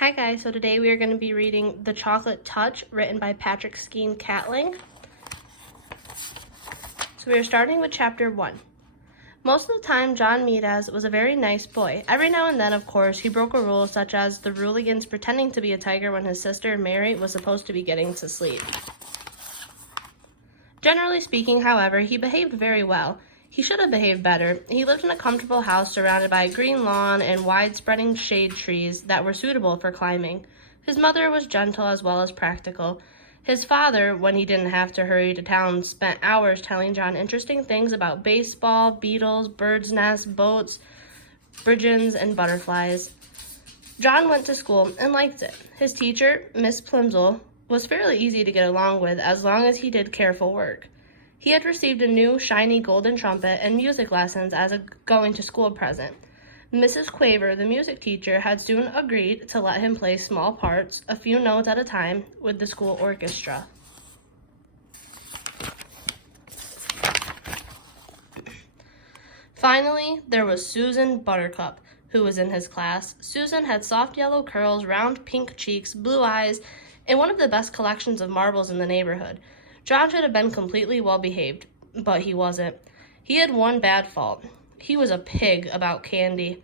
Hi guys, so today we are going to be reading The Chocolate Touch, written by Skene Catling. So we are starting with chapter 1. Most of the time, John Meadas was a very nice boy. Every now and then, of course, he broke a rule, such as the rule against pretending to be a tiger when his sister Mary was supposed to be getting to sleep. Generally speaking, however, he behaved very well. He should have behaved better. He lived in a comfortable house surrounded by a green lawn and wide-spreading shade trees that were suitable for climbing. His mother was gentle as well as practical. His father, when he didn't have to hurry to town, spent hours telling John interesting things about baseball, beetles, birds' nests, boats, pigeons, and butterflies. John went to school and liked it. His teacher, Miss Plimsoll, was fairly easy to get along with as long as he did careful work. He had received a new, shiny golden trumpet and music lessons as a going-to-school present. Mrs. Quaver, the music teacher, had soon agreed to let him play small parts, a few notes at a time, with the school orchestra. Finally, there was Susan Buttercup, who was in his class. Susan had soft yellow curls, round pink cheeks, blue eyes, and one of the best collections of marbles in the neighborhood. John should have been completely well-behaved, but he wasn't. He had one bad fault. He was a pig about candy.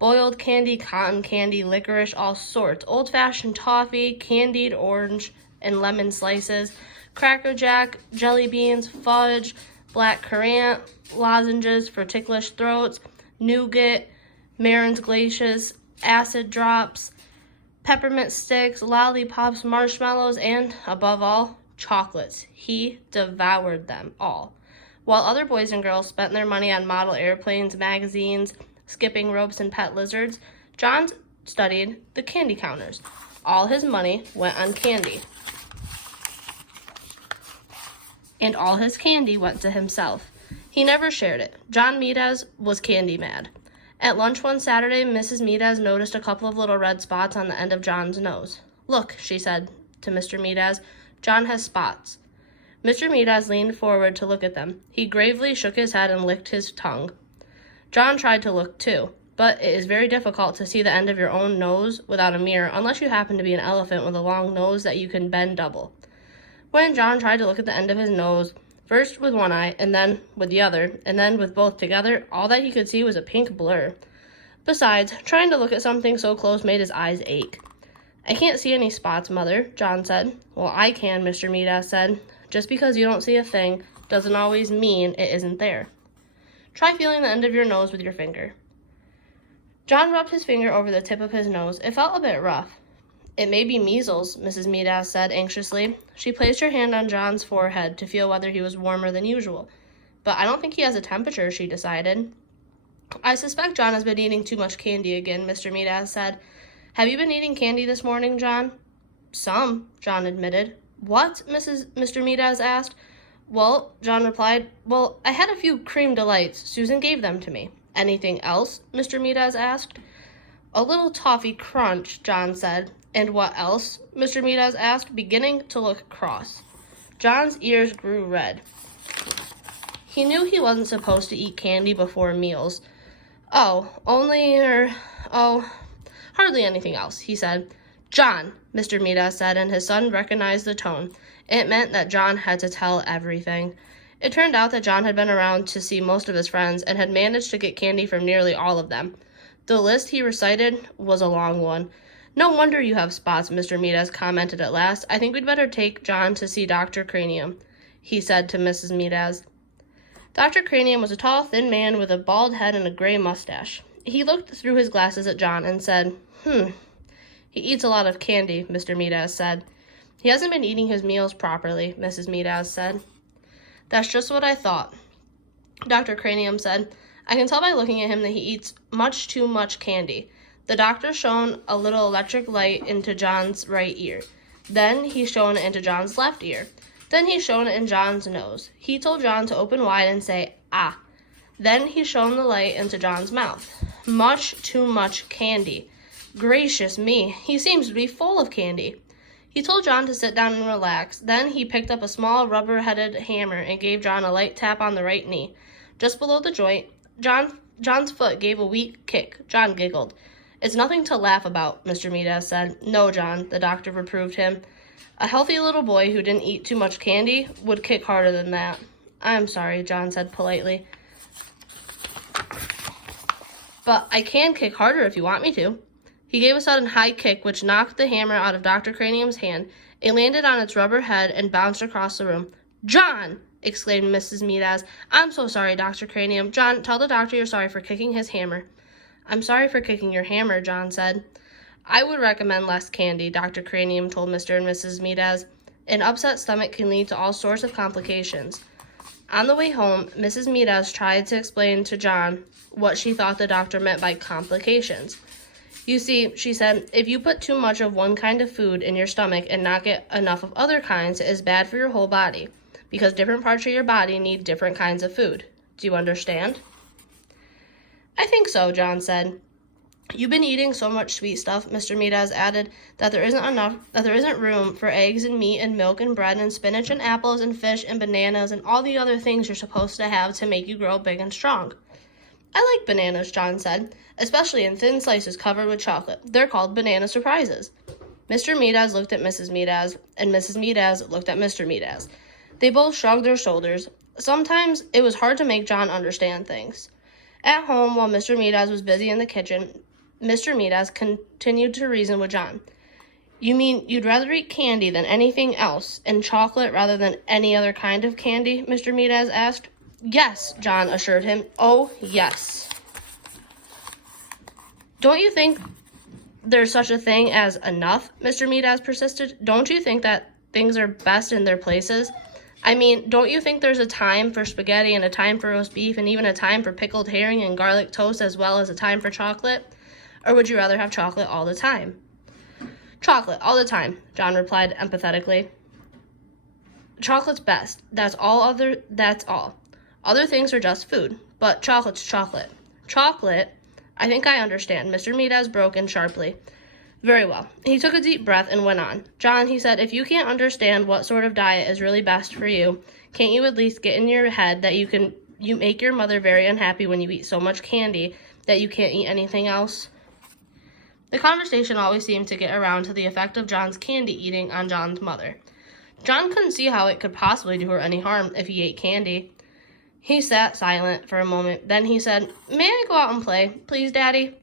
Boiled candy, cotton candy, licorice, all sorts, old-fashioned toffee, candied orange and lemon slices, Cracker Jack, jelly beans, fudge, black currant, lozenges for ticklish throats, nougat, Marin's glaciers, acid drops, peppermint sticks, lollipops, marshmallows, and, above all, chocolates. He devoured them all. While other boys and girls spent their money on model airplanes, magazines, skipping ropes, and pet lizards, John studied the candy counters. All his money went on candy. And all his candy went to himself. He never shared it. John Meadas was candy mad. At lunch one Saturday, Mrs. Meadas noticed a couple of little red spots on the end of John's nose. "Look," she said to Mr. Meadas, "John has spots." Mr. Meadas leaned forward to look at them. He gravely shook his head and licked his tongue. John tried to look too, but it is very difficult to see the end of your own nose without a mirror unless you happen to be an elephant with a long nose that you can bend double. When John tried to look at the end of his nose, first with one eye, and then with the other, and then with both together, all that he could see was a pink blur. Besides, trying to look at something so close made his eyes ache. "I can't see any spots, Mother," John said. "Well, I can," Mr. Meadas said. "Just because you don't see a thing doesn't always mean it isn't there. Try feeling the end of your nose with your finger." John rubbed his finger over the tip of his nose. It felt a bit rough. "It may be measles," Mrs. Meadas said anxiously. She placed her hand on John's forehead to feel whether he was warmer than usual. "But I don't think he has a temperature," she decided. "I suspect John has been eating too much candy again," Mr. Meadas said. "Have you been eating candy this morning, John?" "Some," John admitted. "What?" Mr. Meadas asked. "Well," John replied, "I had a few cream delights. Susan gave them to me." "Anything else?" Mr. Meadas asked. "A little toffee crunch," John said. "And what else?" Mr. Meadas asked, beginning to look cross. John's ears grew red. He knew he wasn't supposed to eat candy before meals. Hardly anything else," he said. "John," Mr. Meadas said, and his son recognized the tone. It meant that John had to tell everything. It turned out that John had been around to see most of his friends and had managed to get candy from nearly all of them. The list he recited was a long one. "No wonder you have spots," Mr. Meadas commented at last. "I think we'd better take John to see Dr. Cranium," he said to Mrs. Meadas. Dr. Cranium was a tall, thin man with a bald head and a gray mustache. He looked through his glasses at John and said, "He eats a lot of candy," Mr. Meadas said. "He hasn't been eating his meals properly," Mrs. Meadas said. "That's just what I thought," Dr. Cranium said. "I can tell by looking at him that he eats much too much candy." The doctor shone a little electric light into John's right ear. Then he shone it into John's left ear. Then he shone it in John's nose. He told John to open wide and say, "Ah." Then he shone the light into John's mouth. Much too much candy. Gracious me, he seems to be full of candy. He told John to sit down and relax. Then he picked up a small rubber-headed hammer and gave John a light tap on the right knee. Just below the joint, John's foot gave a weak kick. John giggled. It's nothing to laugh about, Mr. Meadows said. No, John, the doctor reproved him. A healthy little boy who didn't eat too much candy would kick harder than that. I'm sorry, John said politely. But I can kick harder if you want me to. He gave a sudden high kick which knocked the hammer out of Dr. Cranium's hand. It landed on its rubber head and bounced across the room. John! Exclaimed Mrs. Meadows. I'm so sorry, Dr. Cranium. John, tell the doctor you're sorry for kicking his hammer. I'm sorry for kicking your hammer, John said. I would recommend less candy, Dr. Cranium told Mr. and Mrs. Meadows. An upset stomach can lead to all sorts of complications. On the way home, Mrs. Meadows tried to explain to John what she thought the doctor meant by complications. You see, she said, if you put too much of one kind of food in your stomach and not get enough of other kinds, it is bad for your whole body, because different parts of your body need different kinds of food. Do you understand? I think so, John said. You've been eating so much sweet stuff, Mr. Meadows added, that there isn't room for eggs and meat and milk and bread and spinach and apples and fish and bananas and all the other things you're supposed to have to make you grow big and strong. I like bananas, John said, especially in thin slices covered with chocolate. They're called banana surprises. Mr. Meadows looked at Mrs. Meadows, and Mrs. Meadows looked at Mr. Meadows. They both shrugged their shoulders. Sometimes it was hard to make John understand things. At home, while Mr. Meadows was busy in the kitchen, Mr. Meadows continued to reason with John. You mean you'd rather eat candy than anything else, and chocolate rather than any other kind of candy? Mr. Meadows asked. Yes, John assured him. Oh, yes. Don't you think there's such a thing as enough? Mr. Meadows persisted. Don't you think that things are best in their places? I mean, don't you think there's a time for spaghetti and a time for roast beef and even a time for pickled herring and garlic toast as well as a time for chocolate? Or would you rather have chocolate all the time? Chocolate all the time, John replied empathetically. Chocolate's best. That's all. Other things are just food, but chocolate's chocolate. Chocolate? I think I understand. Mr. Meadows broke in sharply. Very well. He took a deep breath and went on. John, he said, if you can't understand what sort of diet is really best for you, can't you at least get in your head that you make your mother very unhappy when you eat so much candy that you can't eat anything else? The conversation always seemed to get around to the effect of John's candy eating on John's mother. John couldn't see how it could possibly do her any harm if he ate candy. He sat silent for a moment. Then he said, May I go out and play, please, Daddy?